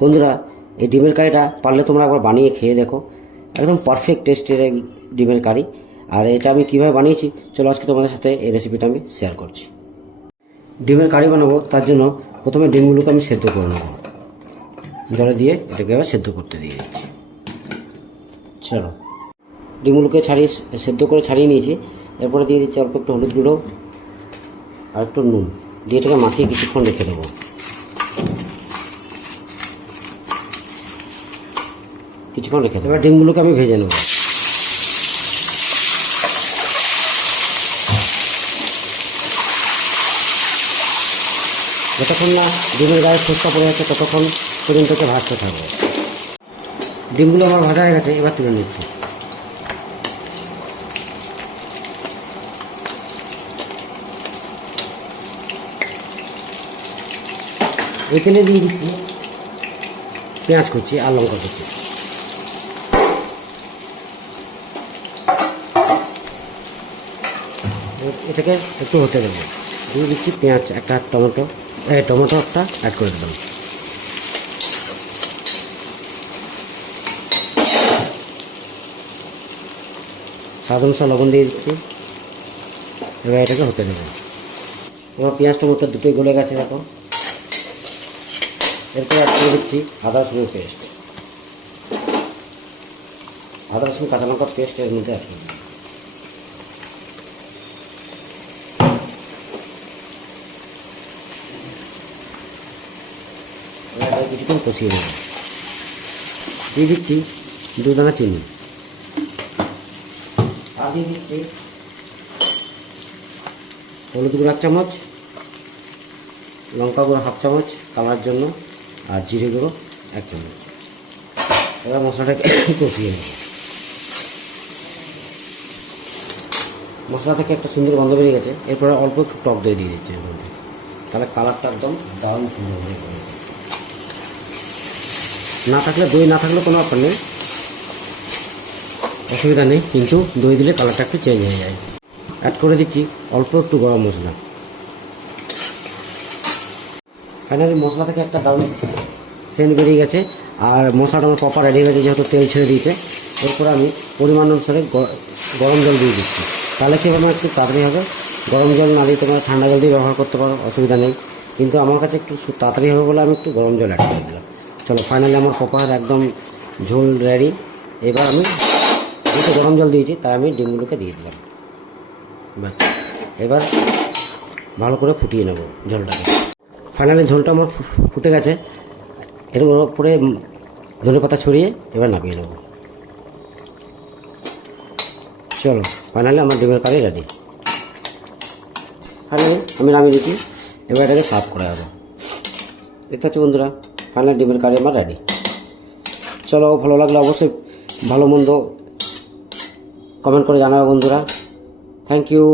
বন্ধুরা, এই ডিমের কারিটা পারলে তোমরা একবার বানিয়ে খেয়ে দেখো। একদম পারফেক্ট টেস্টের এই ডিমের কারি। আর এটা আমি কীভাবে বানিয়েছি, চলো আজকে তোমাদের সাথে এই রেসিপিটা আমি শেয়ার করছি। ডিমের কারি বানাবো, তার জন্য প্রথমে ডিমগুলোকে আমি সেদ্ধ করে নেব। জলে দিয়ে এটাকে আবার সেদ্ধ করতে দিয়ে দিচ্ছি। চলো। ডিমগুলোকে ছাড়িয়ে সেদ্ধ করে ছাড়িয়ে নিয়েছি। এরপরে দিয়ে দিচ্ছি অল্প একটু হলুদ গুঁড়ো আর একটু নুন। দিয়ে এটাকে মাখিয়ে কিছুক্ষণ রেখে দেবো। কিছুক্ষণ রেখে এবার ডিমগুলোকে আমি ভেজে নেব। যতক্ষণ না ডিমের গায়ে ফুচকা পড়ে যাচ্ছে, ততক্ষণ পর্যন্ত ওকে ভাজতে থাকব। ডিমগুলো আমার ভাজা হয়ে গেছে, এবার তুলে নিচ্ছি। তেলে দিয়ে দিচ্ছি পেঁয়াজ করছি আর লঙ্কা করছি এটাকে একটু হতে দেবো। দিয়ে দিচ্ছি পেঁয়াজ, একটা টমেটো এই টমেটো একটা অ্যাড করে দিলাম। স্বাদ অনুসার লবণ দিয়ে দিচ্ছি। এবার এটাকে হতে দেবো। এবার পেঁয়াজ, টমেটো দুটোই গলে গেছে, দেখো। এরপর অ্যাড করে দিচ্ছি আদা, রসুনের পেস্ট। আদা, রসুন কাঁচা লঙ্কার পেস্ট এর মধ্যে অ্যাড করে দিচ্ছি। এবার এটাকে কিছুক্ষণ কষিয়ে নেব। দিয়ে দিচ্ছি দু দানা চিনি। আর দিয়ে দিচ্ছি হলুদ গুঁড়ো এক চামচ, লঙ্কা গুঁড়ো হাফ চামচ কালার জন্য, আর জিরে গুঁড়ো এক চামচ। এবার মশলাটাকে কষিয়ে নেব। মশলা থেকে একটা সুন্দর গন্ধ বেরিয়ে গেছে। এরপরে অল্প একটু টক দই দিয়ে দিচ্ছি এর মধ্যে। তাহলে কালারটা একদম দারুণ সুন্দর হয়ে না থাকলে, দই না থাকলে কোনো ব্যাপার নেই। অসুবিধা নেই, কিন্তু দই দিলে কালারটা একটু চেঞ্জ হয়ে যায়। অ্যাড করে দিচ্ছি, অল্প একটু গরম মশলা। ফাইনালি মশলা থেকে একটা দারুণ সেন্ট বেরিয়ে গেছে, আর মশলাটা আমার প্রপার রেডি গেছে, যেহেতু তেল ছেড়ে দিয়েছে। এরপর আমি পরিমাণ অনুসারে গরম জল দিয়ে দিচ্ছি। তাহলে কী আমার একটু তাড়াতাড়ি হবে। গরম জল না দিয়ে তোমরা ঠান্ডা জল দিয়ে ব্যবহার করতে পারো, অসুবিধা নেই। কিন্তু আমার কাছে একটু তাড়াতাড়ি হবে বলে আমি একটু গরম জল অ্যাড করে দিলাম। চলো ফাইনালি আমার প্রপার একদম ঝোল রেডি এবার আমি যেহেতু গরম জল দিয়েছি, তাই আমি ডিমগুলোকে দিয়ে দিলাম। ব্যাস। এবার ভালো করে ফুটিয়ে নেব ঝোলটাকে ফাইনালি ঝোলটা আমার ফুটে গেছে। এর উপরে ধনে পাতা ছড়িয়ে এবার নামিয়ে নেব। চলো ফাইনালি আমার ডিমের কারি রেডি ফাইনালি আমি নামিয়ে দিচ্ছি, এবার এটাকে সার্ভ করে যাব এটা হচ্ছে বন্ধুরা ফাইনাল ডিমের কারি আমার রেডি চলো, ভালো লাগলে অবশ্যই ভালো মন্দ কমেন্ট করে জানাবে বন্ধুরা। Thank you